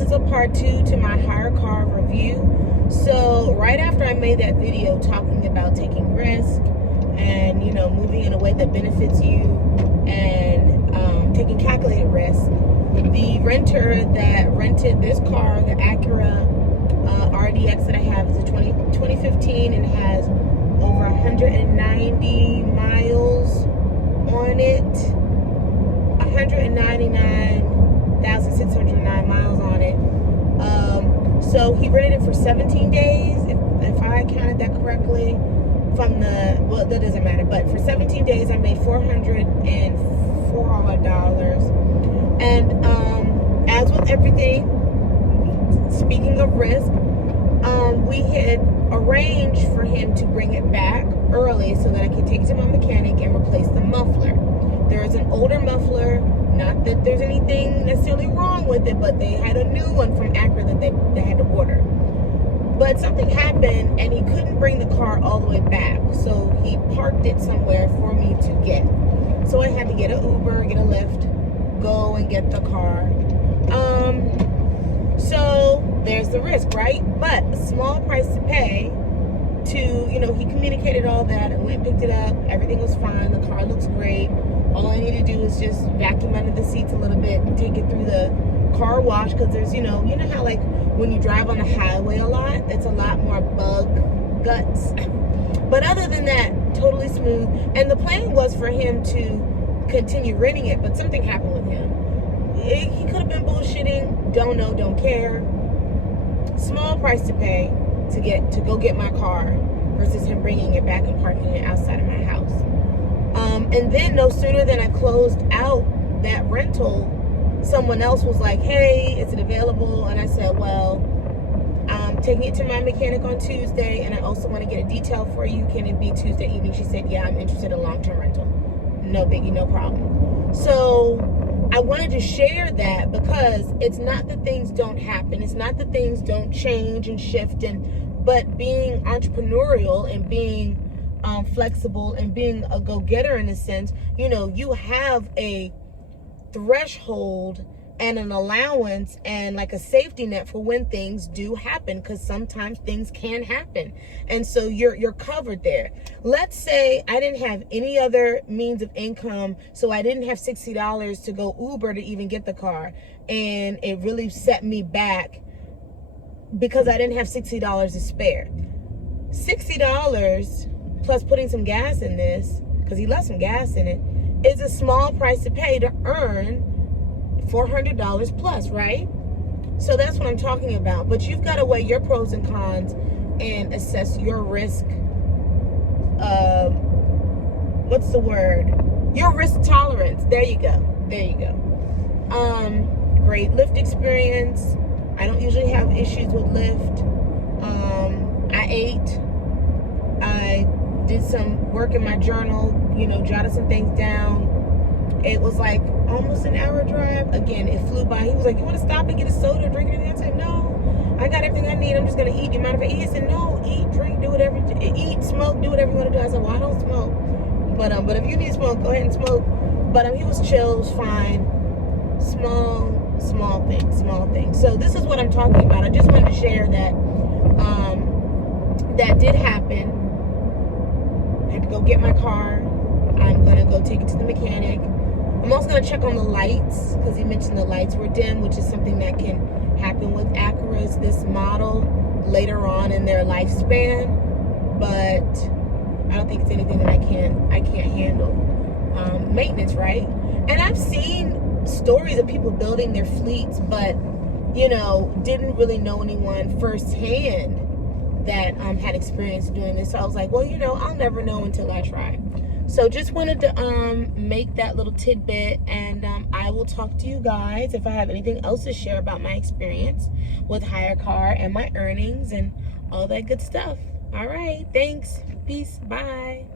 this is a part 2 to my Hyre car review. So right after I made that video talking about taking risk and, you know, moving in a way that benefits you and taking calculated risk, the renter that rented this car, the Acura RDX that I have, is a 2015 and has over 190 miles on it. 199,609 miles on it. So he rented it for 17 days, if I counted that correctly. From the, well, that doesn't matter, but for 17 days I made $404. And as with everything, speaking of risk, we had arranged for him to bring it back early so that I could take it to my mechanic and replace the muffler. There is an older muffler, not that there's anything necessarily wrong with it, but they had a new one from Acura that they had to order. But something happened and he couldn't bring the car all the way back, so he parked it somewhere for me to get. So I had to get an Uber, get a Lyft, go and get the car. So there's the risk, right? But a small price to pay to, you know, he communicated all that and went and picked it up. Everything was fine. The car looks great. All I need to do is just vacuum under the seats a little bit and take it through the car wash, because there's, you know how like when you drive on the highway a lot, it's a lot more bug guts. But other than that, totally smooth. And the plan was for him to continue renting it, but something happened with him. He could have been bullshitting. Don't know, don't care. Small price to pay to go get my car versus him bringing it back and parking it outside of my house. And then no sooner than I closed out that rental, someone else was like, hey, is it available? And I said, well, I'm taking it to my mechanic on Tuesday, and I also want to get a detail for you. Can it be Tuesday evening? She said, yeah, I'm interested in long-term rental. No biggie, no problem. So I wanted to share that because it's not that things don't happen. It's not that things don't change and shift, but being entrepreneurial and being flexible and being a go-getter in a sense, you know, you have a threshold and an allowance and like a safety net for when things do happen, because sometimes things can happen, and so you're covered there. Let's say I didn't have any other means of income, so I didn't have $60 to go Uber to even get the car, and it really set me back because I didn't have $60 to spare. $60 plus putting some gas in this, because he left some gas in it, is a small price to pay to earn $400 plus, right? So that's what I'm talking about. But you've got to weigh your pros and cons and assess your risk. What's the word? Your risk tolerance. There you go. There you go. Great Lyft experience. I don't usually have issues with Lyft. I ate. I did some work in my journal, you know, jotted some things down. It was like almost an hour drive. Again, it flew by. He was like, you want to stop and get a soda or drink anything? I said, no, I got everything I need. I'm just going to eat. Do you mind if I eat? He said, no, eat, drink, do whatever. Eat, smoke, do whatever you want to do. I said, well, I don't smoke. But if you need to smoke, go ahead and smoke. But he was chill, it was fine. Small thing. So this is what I'm talking about. I just wanted to share that that did happen. I had to go get my car. I'm going to go take it to the mechanic. I'm also going to check on the lights, because he mentioned the lights were dim, which is something that can happen with Acuras, this model, later on in their lifespan. But I don't think it's anything that I can't handle. Maintenance, right? And I've seen stories of people building their fleets, but, you know, didn't really know anyone firsthand that had experience doing this. So I was like, well, you know, I'll never know until I try. So just wanted to make that little tidbit, and I will talk to you guys if I have anything else to share about my experience with Hyre car and my earnings and all that good stuff. All right, thanks, peace, bye.